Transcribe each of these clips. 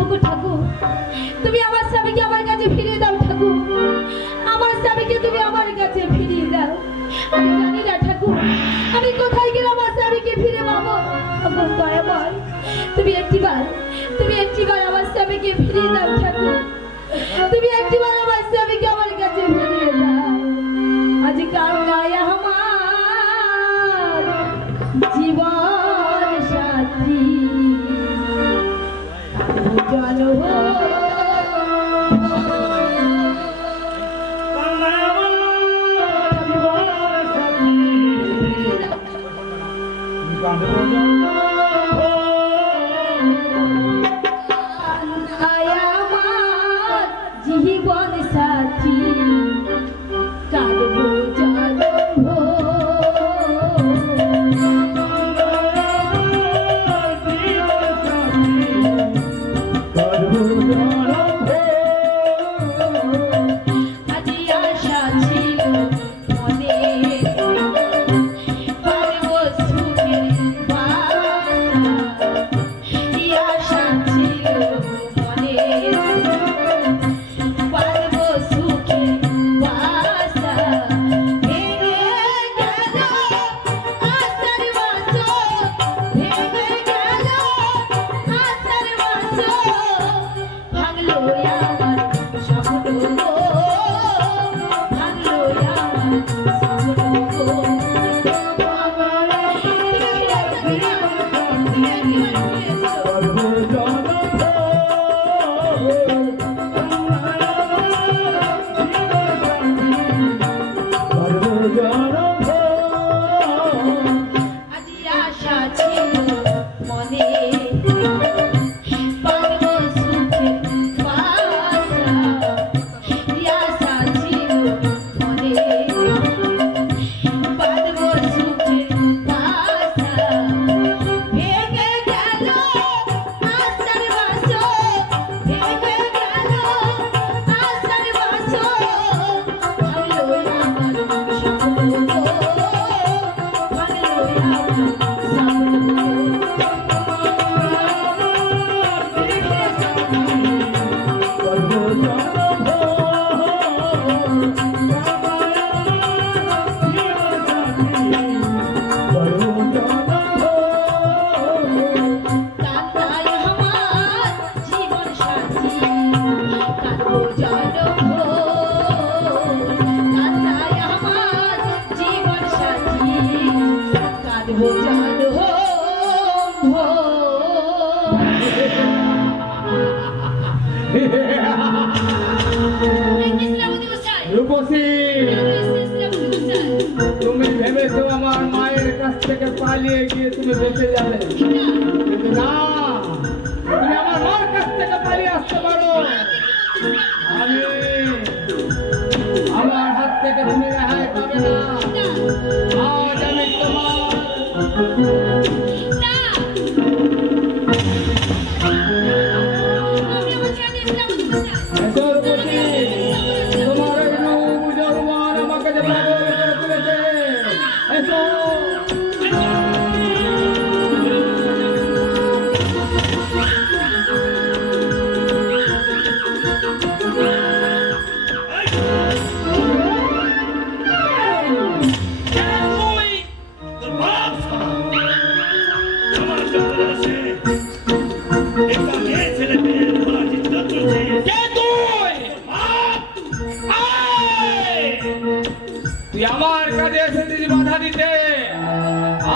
ওগো ঠাকুর, তুমি আমার স্বামীকে আমার কাছে ফিরিয়ে দাও ঠাকুর, আমার স্বামীকে তুমি আমার কাছে ফিরিয়ে দাও। আমি জানি না ঠাকুর, আমি কোথায় গেলে আমার স্বামীকে ফিরে পাবো। ওগো দয়াময়, তুমি একটিবার আমার স্বামীকে ফিরিয়ে দাও ঠাকুর, তুমি একটিবার আমার স্বামীকে আমার কাছে ফিরিয়ে দাও। আজ কামনায় আমার জীবন সাথী জানো জীবন সাথী কাঁদবো জানো আজি আশা ছিল মনে পারবো সুখের বাসা, আশা ছিল মনে পারবো সুখের বাসা, ভেঙে গেল আশার বাসা, ভেঙে গেল আশার বাসা, ভাঙলো আমার স্বপ্ন গো, ভাঙলো আমার স্বপ্ন গো। আজি আশা ছিল মনে পারবো সুখের বাসা, আশা ছিল মনে পারবো সুখের বাসা, ভেঙে গেল আশার বাসা, ভেঙে গেল আশার বাসা, ভাঙলো আমার স্বপ্ন গো, ভাঙলো আমার স্বপ্ন গো। কান্নায় আমার জীবন সাথী কাঁদবো জানো কান্নায় আমার জীবন সাথী কাঁদবো জানো রূপসী, তুমি ভেবেছো আমার মায়ের কাছ থেকে পালিয়ে গিয়ে তুমি বেঁচে যাবে, কিন্তু না, তুমি আমার মার কাছ থেকে পালিয়ে আসতে পারো। আমি আমার হাত থেকে তুমি রেহাই পাবে না। আজ আমি তোমার এসো রূপসী, তোমার এই রূপ যৌবন আমাকে যে পাগল করে তুলেছে। এসো তুই আমার কাছে এসেছিস বাধা দিতে,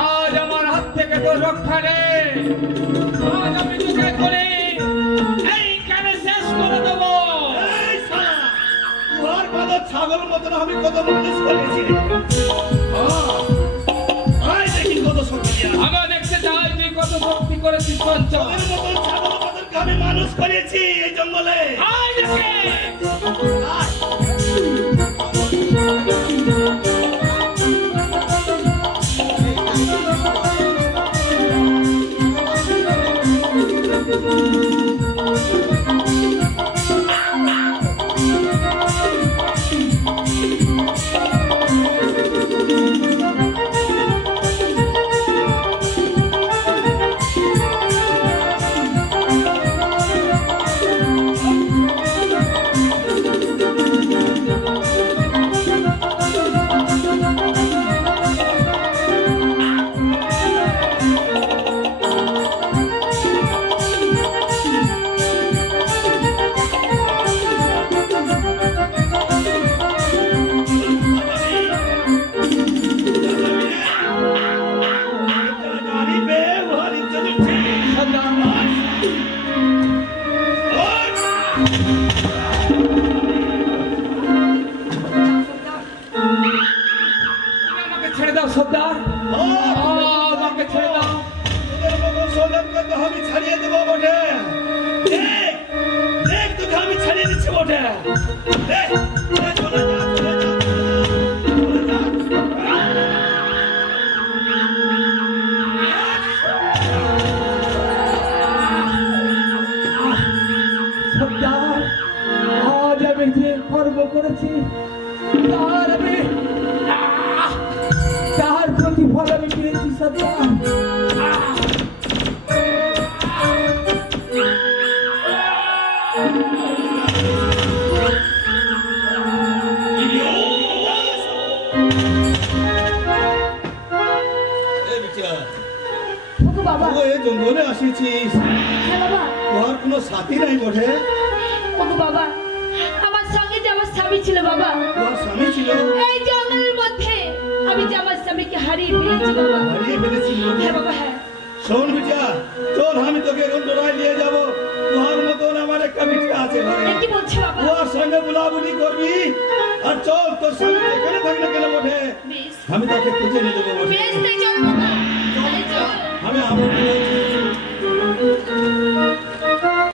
আজ আমার হাত থেকে তোর রক্ষা নেই। আজ আমি তোকে করে এইখানে শেষ করে দেবো। তোমার বাদর ছাগল মতন আমি কত মানুষ করেছি, দেখি কত শক্তি। আমি দেখতে চাই তুই কত শক্তি করেছিস পঞ্চম। মতন ছাগল মতনকে আমি মানুষ করেছি এই জঙ্গলে। আয় দেখে দেখ দেখ তোকে আমি ছাড়িয়ে দিচ্ছি বটে দেখ চলে যা চলে যা চলে যা সর্দার আজ আমি যে কর্ম করেছি তার আমি তার প্রতিফল আমি পেয়েছি সর্দার। এই বিটিয়া ওগো বাবা, তুই এই জঙ্গলে আসিছিস হ্যাঁ বাবা, তোর কোনো সাথী নাই বটে ওগো বাবা, আমার সঙ্গে যে আমার স্বামী ছিল বাবা, তোর স্বামী ছিল এই জঙ্গলের মধ্যে আমি যে আমার স্বামীকে হারিয়ে ফেলেছি বাবা। হারিয়ে ফেলেছিল হ্যাঁ বাবা, হ্যাঁ। শোন বিটিয়া চল আমি তোকে গন্ধরায় নিয়ে যাব তোর মতন আমার একটা বিটিয়া আছে ঘরে এ কি বলছো বাবা? তোর সঙ্গে বুলাবুলি করবি আর চল তোর স্বামী যেখানে থাকলে কেন বটে বেশ, আমি তাকে খুঁজে নিয়ে দেবো বটে বেশ, তাই চল বাবা, তাই চল। আমি আমার